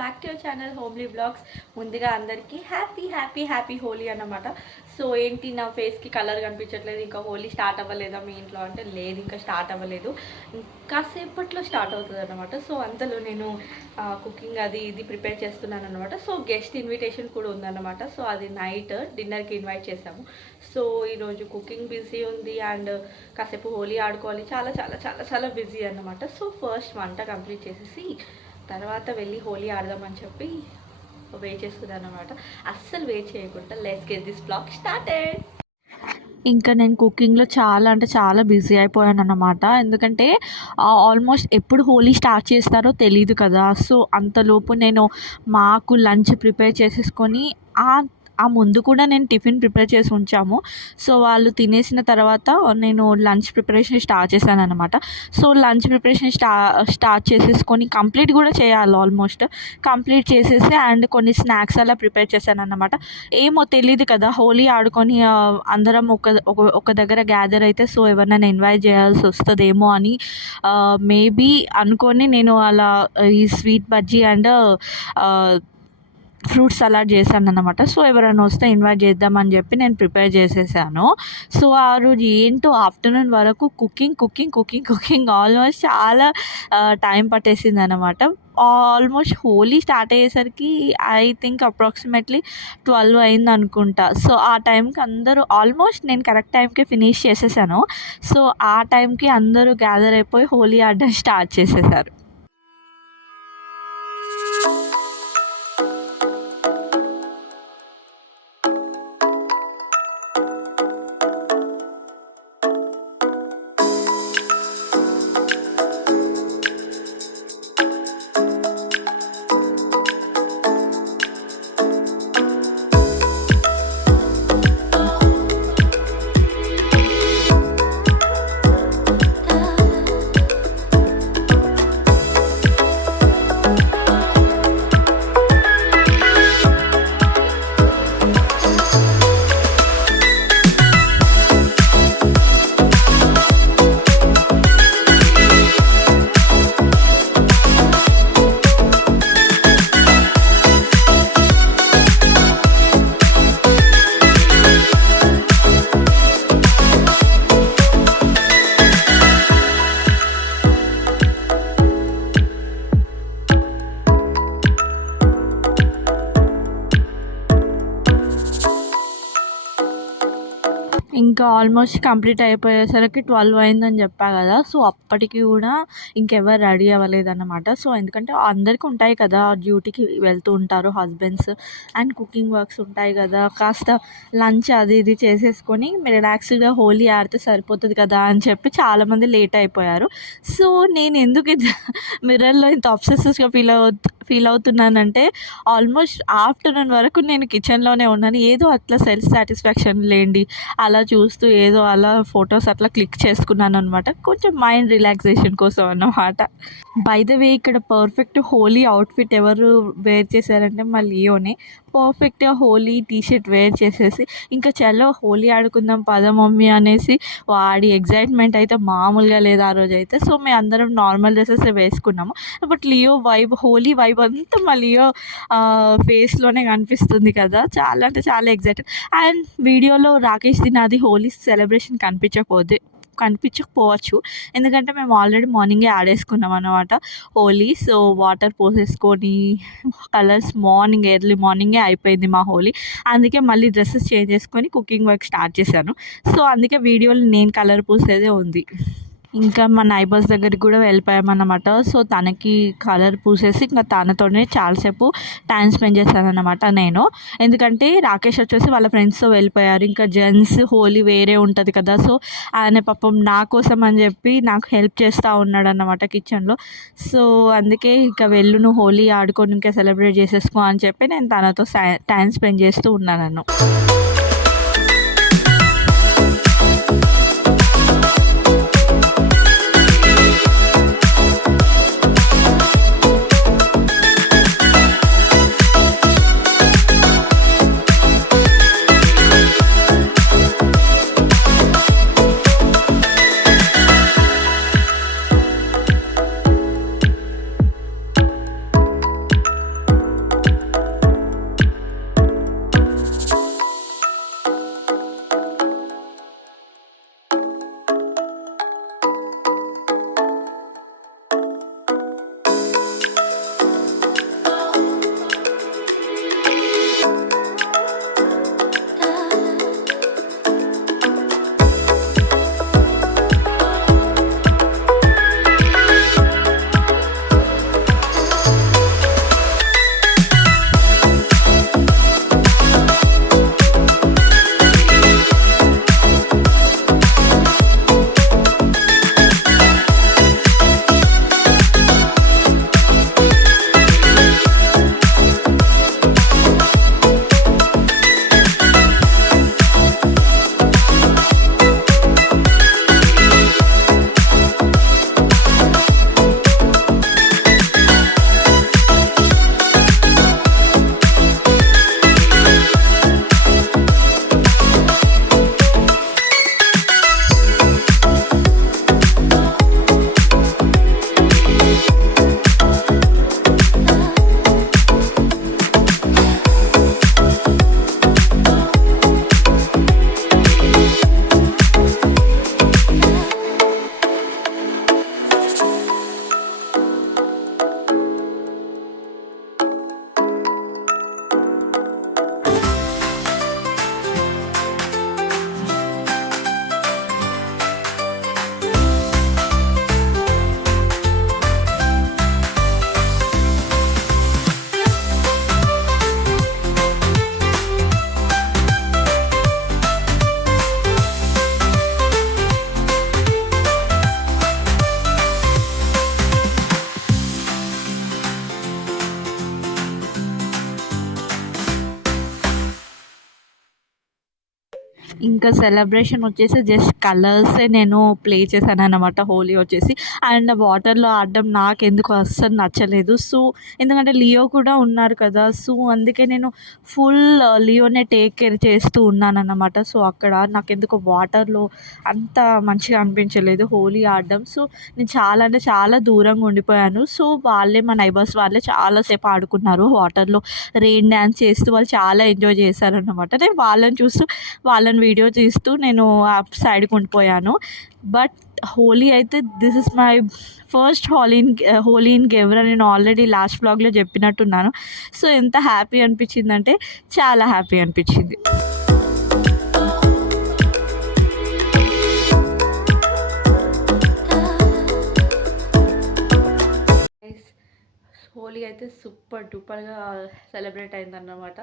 Back to your channel homely blogs. ముందుగా అందరికీ happy happy happy Holi అన్నమాట. సో ఏంటి నా ఫేస్కి కలర్ కనిపించట్లేదు, ఇంకా హోలీ స్టార్ట్ అవ్వలేదా మీ ఇంట్లో అంటే లేదు, ఇంకా స్టార్ట్ అవ్వలేదు, కాసేపట్లో స్టార్ట్ అవుతుంది అనమాట. సో అంతలో నేను కుకింగ్ అది ఇది ప్రిపేర్ చేస్తున్నాను అనమాట. సో గెస్ట్ ఇన్విటేషన్ కూడా ఉందన్నమాట. సో అది నైట్ డిన్నర్కి ఇన్వైట్ చేసాము. సో ఈరోజు కుకింగ్ బిజీ ఉంది అండ్ కాసేపు హోలీ ఆడుకోవాలి, చాలా చాలా చాలా చాలా బిజీ అన్నమాట. సో ఫస్ట్ వంట కంప్లీట్ చేసేసి తర్వాత వెళ్ళి హోలీ ఆడదామని చెప్పి వెయిట్ చేస్తున్నాను అనమాట. అస్సలు వెయిట్ చేయకుండా let's get this blog started. ఇంకా నేను కుకింగ్లో చాలా అంటే చాలా బిజీ అయిపోయాను అన్నమాట. ఎందుకంటే ఆల్మోస్ట్ ఎప్పుడు హోలీ స్టార్ట్ చేస్తారో తెలియదు కదా. సో అంతలోపు నేను మాకు లంచ్ ప్రిపేర్ చేసేసుకొని ఆ ముందు కూడా నేను టిఫిన్ ప్రిపేర్ చేసి ఉంచాము. సో వాళ్ళు తినేసిన తర్వాత నేను లంచ్ ప్రిపరేషన్ స్టార్ట్ చేశాను అనమాట. సో లంచ్ ప్రిపరేషన్ స్టార్ట్ చేసేసుకొని కంప్లీట్ కూడా చేయాలి, ఆల్మోస్ట్ కంప్లీట్ చేసేసి అండ్ కొన్ని స్నాక్స్ అలా ప్రిపేర్ చేశాను అన్నమాట. ఏమో తెలియదు కదా, హోలీ ఆడుకొని అందరం ఒక దగ్గర గ్యాదర్ అయితే సో ఎవరినైనా ఇన్వైట్ చేయాల్సి వస్తుందేమో అని మేబీ అనుకొని నేను అలా ఈ sweet bajji and fruit salad చేశాను అనమాట. సో ఎవరైనా వస్తే ఇన్వైట్ చేద్దామని చెప్పి నేను ప్రిపేర్ చేసేసాను. సో ఆ రోజు ఏంటో ఆఫ్టర్నూన్ వరకు కుకింగ్ ఆల్మోస్ట్ చాలా టైం పట్టేసింది అనమాట. ఆల్మోస్ట్ హోలీ స్టార్ట్ అయ్యేసరికి ఐ థింక్ అప్రాక్సిమేట్లీ 12 అయింది అనుకుంటా. సో ఆ టైంకి అందరూ ఆల్మోస్ట్ నేను కరెక్ట్ టైంకి ఫినిష్ చేసేసాను. సో ఆ టైంకి అందరూ గ్యాదర్ అయిపోయి హోలీ ఆడడం స్టార్ట్ చేసేసారు. ఇంకా ఆల్మోస్ట్ కంప్లీట్ అయిపోయేసరికి 12 అయిందని చెప్పా కదా. సో అప్పటికి కూడా ఇంకెవరు రెడీ అవ్వలేదన్నమాట. సో ఎందుకంటే అందరికీ ఉంటాయి కదా, డ్యూటీకి వెళ్తూ ఉంటారు హస్బెండ్స్ అండ్ కుకింగ్ వర్క్స్ ఉంటాయి కదా. కాస్త లంచ్ అది ఇది చేసేసుకొని రిలాక్స్గా హోలీ ఆడితే సరిపోతుంది కదా అని చెప్పి చాలామంది లేట్ అయిపోయారు. సో నేను ఎందుకు మిర్రర్లో ఇంత అబ్సెసివ్గా ఫీల్ అవుతున్నానంటే ఆల్మోస్ట్ ఆఫ్టర్నూన్ వరకు నేను కిచెన్లోనే ఉన్నాను. ఏదో అట్లా సెల్ఫ్ సాటిస్ఫాక్షన్ లేండి, అలా చూస్తూ ఏదో అలా ఫొటోస్ అట్లా క్లిక్ చేసుకున్నాను అనమాట, కొంచెం మైండ్ రిలాక్సేషన్ కోసం అన్నమాట. బై ద వే ఇక్కడ పర్ఫెక్ట్ హోలీ అవుట్ఫిట్ ఎవరు వేర్ చేశారంటే మా లియోనే. పర్ఫెక్ట్గా హోలీ టీషర్ట్ వేర్ చేసేసి ఇంకా చలో హోలీ ఆడుకుందాం పద మమ్మీ అనేసి వాడి ఎగ్జైట్మెంట్ అయితే మామూలుగా లేదు ఆ రోజు అయితే. సో మేము అందరం నార్మల్ డ్రెస్సెస్ వేసుకున్నాము. But Leo vibe, Holi vibe అంతా మా లియో ఫేస్లోనే కనిపిస్తుంది కదా. చాలా అంటే చాలా ఎగ్జైటెడ్. అండ్ వీడియోలో రాకేష్ ది నాది హోలీ సెలబ్రేషన్ కనిపించకపోవచ్చు, ఎందుకంటే మేము ఆల్రెడీ మార్నింగే ఆడేసుకున్నాం అనమాట హోలీ. సో వాటర్ పోసేసుకొని కలర్స్ ఎర్లీ మార్నింగే అయిపోయింది మా హోలీ. అందుకే మళ్ళీ డ్రెస్సెస్ చేంజ్ చేసుకొని కుకింగ్ వర్క్ స్టార్ట్ చేశాను. సో అందుకే వీడియోలో నేను కలర్ పూసేదే ఉంది. ఇంకా మా నైబర్స్ దగ్గరికి కూడా వెళ్ళిపోయామన్నమాట. సో తనకి కలర్ పూసేసి ఇంకా తనతోనే చాలాసేపు టైం స్పెండ్ చేశాను అనమాట నేను. ఎందుకంటే రాకేష్ వచ్చేసి వాళ్ళ ఫ్రెండ్స్తో వెళ్ళిపోయారు. ఇంకా జెంట్స్ హోలీ వేరే ఉంటుంది కదా. సో ఆయన పాపం నా కోసం అని చెప్పి నాకు హెల్ప్ చేస్తూ ఉన్నాడు అన్నమాట కిచెన్లో. సో అందుకే ఇంకా వెళ్ళు నువ్వు హోలీ ఆడుకొని ఇంకా సెలబ్రేట్ చేసేసుకో అని చెప్పి నేను తనతో టైం స్పెండ్ చేస్తూ ఉన్నాను. ఇంకా సెలబ్రేషన్ వచ్చేసి జస్ట్ కలర్సే నేను ప్లే చేశాను అన్నమాట హోలీ వచ్చేసి. అండ్ వాటర్లో ఆడడం నాకెందుకు అస్సలు నచ్చలేదు. సో ఎందుకంటే లియో కూడా ఉన్నారు కదా, సో అందుకే నేను ఫుల్ లియోనే టేక్ కేర్ చేస్తూ ఉన్నానన్నమాట. సో అక్కడ నాకెందుకో వాటర్లో అంత మంచిగా అనిపించలేదు హోలీ ఆడడం. సో నేను చాలా అంటే చాలా దూరంగా ఉండిపోయాను. సో వాళ్ళే మా నైబర్స్ వాళ్ళే చాలాసేపు ఆడుకున్నారు వాటర్లో, రెయిన్ డ్యాన్స్ చేస్తూ వాళ్ళు చాలా ఎంజాయ్ చేశారన్నమాట. నేను వాళ్ళని చూస్తూ వాళ్ళని వీడియో తీస్తూ నేను ఆ సైడ్కి ఉండిపోయాను. బట్ హోలీ అయితే this is my first Holi in Gevra. నేను ఆల్రెడీ లాస్ట్ వ్లాగ్లో చెప్పినట్టున్నాను. సో ఎంత హ్యాపీ అనిపించిందంటే చాలా హ్యాపీ అనిపించింది. హోలీ అయితే సూపర్ డూపర్గా సెలబ్రేట్ అయిందన్నమాట.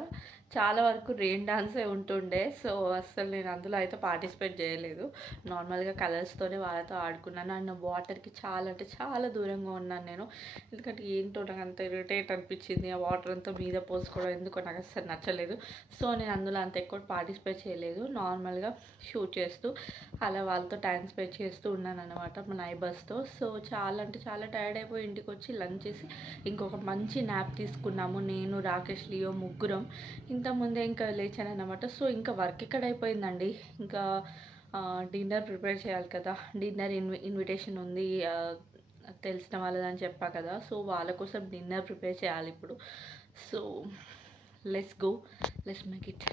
చాలా వరకు రెయిన్ డాన్సే ఉంటుండే. సో అస్సలు నేను అందులో అయితే పార్టిసిపేట్ చేయలేదు. నార్మల్గా కలర్స్తోనే వాళ్ళతో ఆడుకున్నాను. అండ్ వాటర్కి చాలా అంటే చాలా దూరంగా ఉన్నాను నేను. ఎందుకంటే ఏంటో నాకు అంత ఇరిటేట్ అనిపించింది. ఆ వాటర్ అంతా మీద పోసుకోవడం ఎందుకో నాకు అస్సలు నచ్చలేదు. సో నేను అందులో అంత ఎక్కువ పార్టిసిపేట్ చేయలేదు. నార్మల్గా షూట్ చేస్తూ అలా వాళ్ళతో టైం స్పెండ్ చేస్తూ ఉన్నాను అనమాట మా నైబర్స్తో. సో చాలా అంటే చాలా టైర్డ్ అయిపోయి ఇంటికి వచ్చి లంచ్ చేసి ఇంకొక మంచి న్యాప్ తీసుకున్నాము. నేను, రాకేష్, లియో ముగ్గురం. ఇంతకుముందే ఇంకా లేచాను అన్నమాట. సో ఇంకా వర్క్ ఎక్కడ అయిపోయిందండి, ఇంకా డిన్నర్ ప్రిపేర్ చేయాలి కదా. డిన్నర్ ఇన్విటేషన్ ఉంది తెలిసిన వాళ్ళదని చెప్పా కదా. సో వాళ్ళ కోసం డిన్నర్ ప్రిపేర్ చేయాలి ఇప్పుడు. So let's go, let's make it.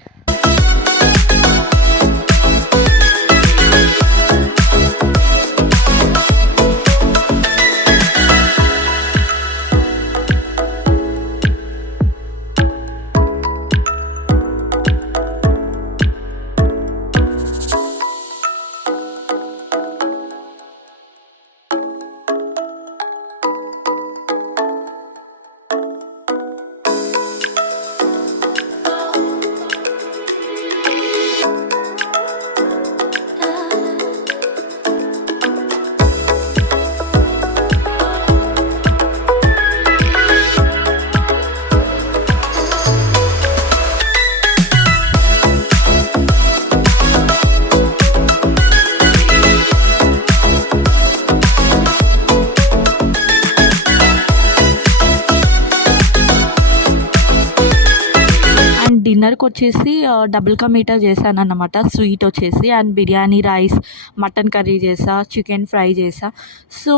డిన్నర్కి వచ్చేసి డబుల్ కా మీఠా చేశాను అన్నమాట. స్వీట్ వచ్చేసి and biryani rice, mutton curry చేసా, చికెన్ ఫ్రై చేసా. సో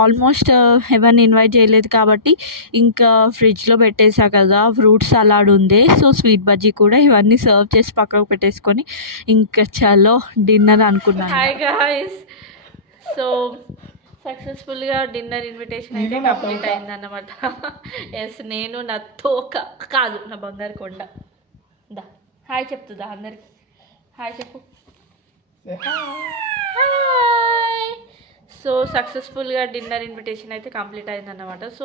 ఆల్మోస్ట్ ఎవరిని ఇన్వైట్ చేయలేదు కాబట్టి ఇంకా ఫ్రిడ్జ్లో పెట్టేసా కదా. ఫ్రూట్ సలాడ్ ఉంది, సో స్వీట్ బజ్జీ కూడా, ఇవన్నీ సర్వ్ చేసి పక్కకు పెట్టేసుకొని ఇంకా చలో డిన్నర్ అనుకున్నాను. హాయ్ గాయ్స్, సో సక్సెస్ఫుల్గా డిన్నర్ ఇన్విటేషన్ అయితే కంప్లీట్ అయిందన్నమాట. ఎస్, నేను నా తోక కాదు, నా బంగారు కొండ. దా హాయ్ చెప్తుందా అందరికి, హాయ్ చెప్పు. హాయ్. సో సక్సెస్ఫుల్గా డిన్నర్ ఇన్విటేషన్ అయితే కంప్లీట్ అయిందన్నమాట. సో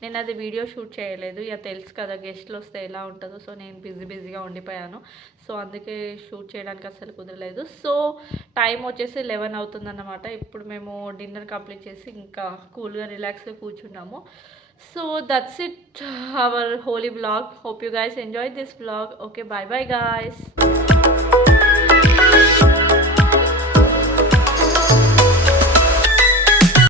నేను అది వీడియో షూట్ చేయలేదు. ఇక తెలుసు కదా గెస్ట్లు వస్తే ఎలా ఉంటుందో. సో నేను బిజీగా ఉండిపోయాను. సో అందుకే షూట్ చేయడానికి అసలు కుదరలేదు. సో టైం వచ్చేసి 11 అవుతుందన్నమాట. ఇప్పుడు మేము డిన్నర్ కంప్లీట్ చేసి ఇంకా కూల్గా రిలాక్స్గా కూర్చున్నాము. So that's it our Holi vlog. Hope you guys enjoy this vlog. Okay, bye bye guys.